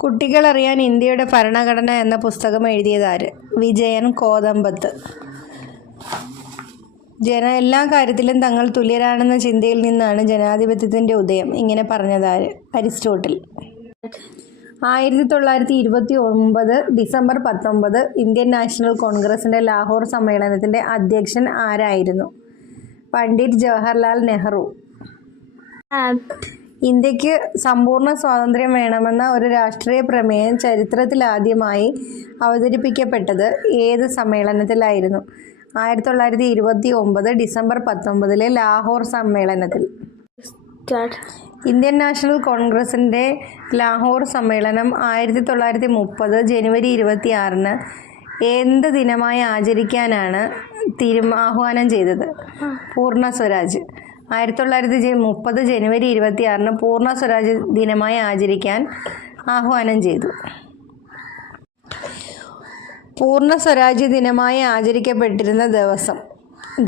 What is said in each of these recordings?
കുട്ടികളറിയാൻ ഇന്ത്യയുടെ ഭരണഘടന എന്ന പുസ്തകം എഴുതിയതാര്? വിജയൻ കോതമ്പത്ത്. എല്ലാ കാര്യത്തിലും തങ്ങൾ തുല്യരാണെന്ന ചിന്തയിൽ നിന്നാണ് ജനാധിപത്യത്തിൻ്റെ ഉദയം. ഇങ്ങനെ പറഞ്ഞതാര്? അരിസ്റ്റോട്ടിൽ. 1929 ഡിസംബർ 19 ഇന്ത്യൻ നാഷണൽ കോൺഗ്രസിൻ്റെ ലാഹോർ സമ്മേളനത്തിൻ്റെ അധ്യക്ഷൻ ആരായിരുന്നു? പണ്ഡിറ്റ് ജവഹർലാൽ നെഹ്റു. ഇന്ത്യക്ക് സമ്പൂർണ്ണ സ്വാതന്ത്ര്യം വേണമെന്ന ഒരു രാഷ്ട്രീയ പ്രമേയം ചരിത്രത്തിലാദ്യമായി അവതരിപ്പിക്കപ്പെട്ടത് ഏത് സമ്മേളനത്തിലായിരുന്നു? 1929 ഡിസംബർ 19 ലാഹോർ സമ്മേളനത്തിൽ. ഇന്ത്യൻ നാഷണൽ കോൺഗ്രസിൻ്റെ ലാഹോർ സമ്മേളനം 1930 ജനുവരി 26 എന്ത് ദിനമായി ആചരിക്കാനാണ് ആഹ്വാനം ചെയ്തത്? പൂർണ്ണ സ്വരാജ്. 1930 ജനുവരി 26 പൂർണ്ണ സ്വരാജ് ദിനമായി ആചരിക്കാൻ ആഹ്വാനം ചെയ്തു. പൂർണ്ണ സ്വരാജ്യ ദിനമായി ആചരിക്കപ്പെട്ടിരുന്ന ദിവസം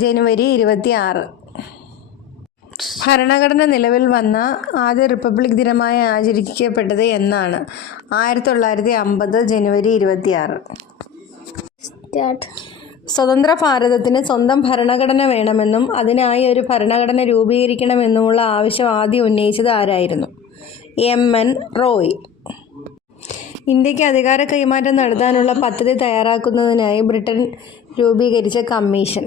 ജനുവരി 26. ഭരണഘടന നിലവിൽ വന്ന ആദ്യ റിപ്പബ്ലിക് ദിനമായി ആചരിക്കപ്പെട്ടത് എന്നാണ്? 1950 ജനുവരി 26. സ്വതന്ത്ര ഭാരതത്തിന് സ്വന്തം ഭരണഘടന വേണമെന്നും അതിനായി ഒരു ഭരണഘടന രൂപീകരിക്കണമെന്നുമുള്ള ആവശ്യം ആദ്യം ഉന്നയിച്ചത് ആരായിരുന്നു? MN റോയ്. ഇന്ത്യക്ക് അധികാര കൈമാറ്റം നടത്താനുള്ള പദ്ധതി തയ്യാറാക്കുന്നതിനായി ബ്രിട്ടൻ രൂപീകരിച്ച കമ്മീഷൻ?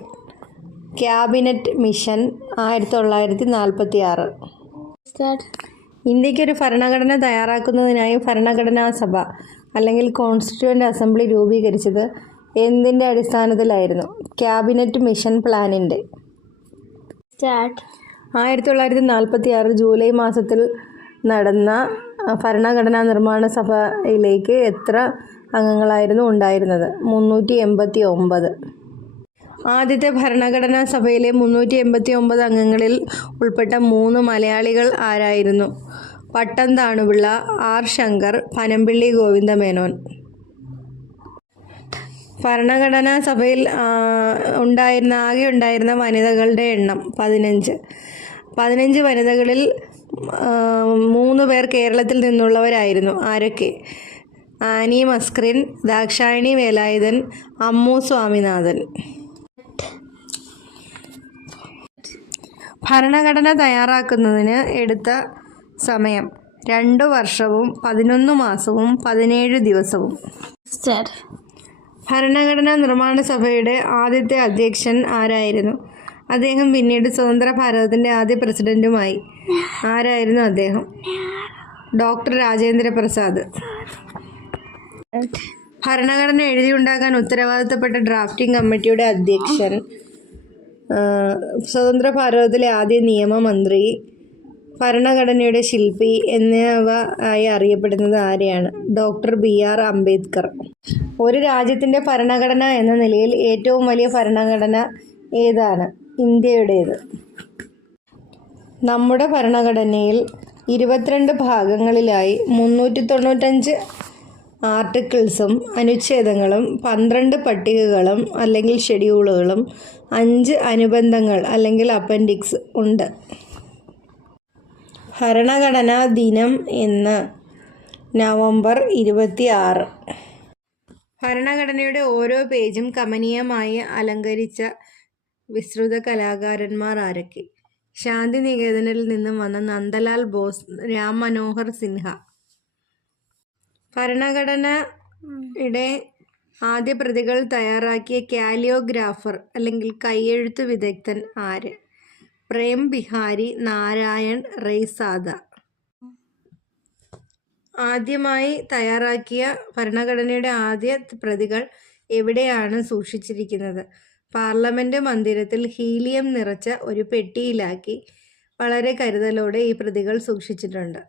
Cabinet mission. 1946. ഇന്ത്യക്കൊരു ഭരണഘടന തയ്യാറാക്കുന്നതിനായി ഭരണഘടനാ സഭ അല്ലെങ്കിൽ കോൺസ്റ്റിറ്റ്യൂവൻ്റ് അസംബ്ലി രൂപീകരിച്ചത് എന്തിൻ്റെ അടിസ്ഥാനത്തിലായിരുന്നു? Cabinet mission പ്ലാനിൻ്റെ. 1946 ജൂലൈ മാസത്തിൽ നടന്ന ഭരണഘടനാ നിർമ്മാണ സഭയിലേക്ക് എത്ര അംഗങ്ങളായിരുന്നു ഉണ്ടായിരുന്നത്? 389. ആദ്യത്തെ ഭരണഘടനാ സഭയിലെ 389 അംഗങ്ങളിൽ ഉൾപ്പെട്ട 3 മലയാളികൾ ആരായിരുന്നു? പട്ടം താണുപിള്ള, R ശങ്കർ, പനമ്പിള്ളി ഗോവിന്ദമേനോൻ. ഭരണഘടനാ സഭയിൽ ആകെ ഉണ്ടായിരുന്ന വനിതകളുടെ എണ്ണം 15. 15 വനിതകളിൽ 3 പേർ കേരളത്തിൽ നിന്നുള്ളവരായിരുന്നു. ആരൊക്കെ? ആനി മസ്ക്രിൻ, ദാക്ഷായണി വേലായുധൻ, അമ്മു സ്വാമിനാഥൻ. ഭരണഘടന തയ്യാറാക്കുന്നതിന് എടുത്ത സമയം 2 വർഷവും 11 മാസവും 17 ദിവസവും. ഭരണഘടനാ നിർമ്മാണ സഭയുടെ ആദ്യത്തെ അധ്യക്ഷൻ ആരായിരുന്നു? അദ്ദേഹം പിന്നീട് സ്വതന്ത്ര ഭാരതത്തിൻ്റെ ആദ്യ പ്രസിഡന്റുമായി. ആരായിരുന്നു അദ്ദേഹം? ഡോക്ടർ രാജേന്ദ്ര പ്രസാദ്. ഭരണഘടന എഴുതിയുണ്ടാക്കാൻ ഉത്തരവാദിത്തപ്പെട്ട ഡ്രാഫ്റ്റിംഗ് കമ്മിറ്റിയുടെ അധ്യക്ഷൻ? സ്വതന്ത്ര ഭാരതത്തിലെ ആദ്യ നിയമമന്ത്രി, ഭരണഘടനയുടെ ശില്പി എന്നിവ ആയി അറിയപ്പെടുന്നത് ആരെയാണ്? Doctor BR Ambedkar. ഒരു രാജ്യത്തിൻ്റെ ഭരണഘടന എന്ന നിലയിൽ ഏറ്റവും വലിയ ഭരണഘടന ഏതാണ്? ഇന്ത്യയുടേത്. നമ്മുടെ ഭരണഘടനയിൽ 22 ഭാഗങ്ങളിലായി 395 ആർട്ടിക്കിൾസും അനുച്ഛേദങ്ങളും 12 പട്ടികകളും അല്ലെങ്കിൽ ഷെഡ്യൂളുകളും 5 അനുബന്ധങ്ങൾ അല്ലെങ്കിൽ അപ്പൻഡിക്സ് ഉണ്ട്. ഭരണഘടനാ ദിനം എന്ന്? നവംബർ 26. ഭരണഘടനയുടെ ഓരോ പേജും കമനീയമായി അലങ്കരിച്ച വിസ്തൃത കലാകാരന്മാർ ആരൊക്കെ? ശാന്തിനികേതനിൽ നിന്നും വന്ന നന്ദലാൽ ബോസ്, രാം മനോഹർ സിൻഹ. ഭരണഘടനയുടെ ആദ്യ പ്രതികൾ തയ്യാറാക്കിയ കാലിയോഗ്രാഫർ അല്ലെങ്കിൽ കൈയെഴുത്തു വിദഗ്ധൻ ആര്? പ്രേം ബിഹാരി നാരായൺ റെയ്സാദ. ആദ്യമായി തയ്യാറാക്കിയ ഭരണഘടനയുടെ ആദ്യ പ്രതികൾ എവിടെയാണ് സൂക്ഷിച്ചിരിക്കുന്നത്? പാർലമെന്റ് മന്ദിരത്തിൽ ഹീലിയം നിറച്ച ഒരു പെട്ടിയിലാക്കി വളരെ കരുതലോടെ ഈ പ്രതികൾ സൂക്ഷിച്ചിട്ടുണ്ട്.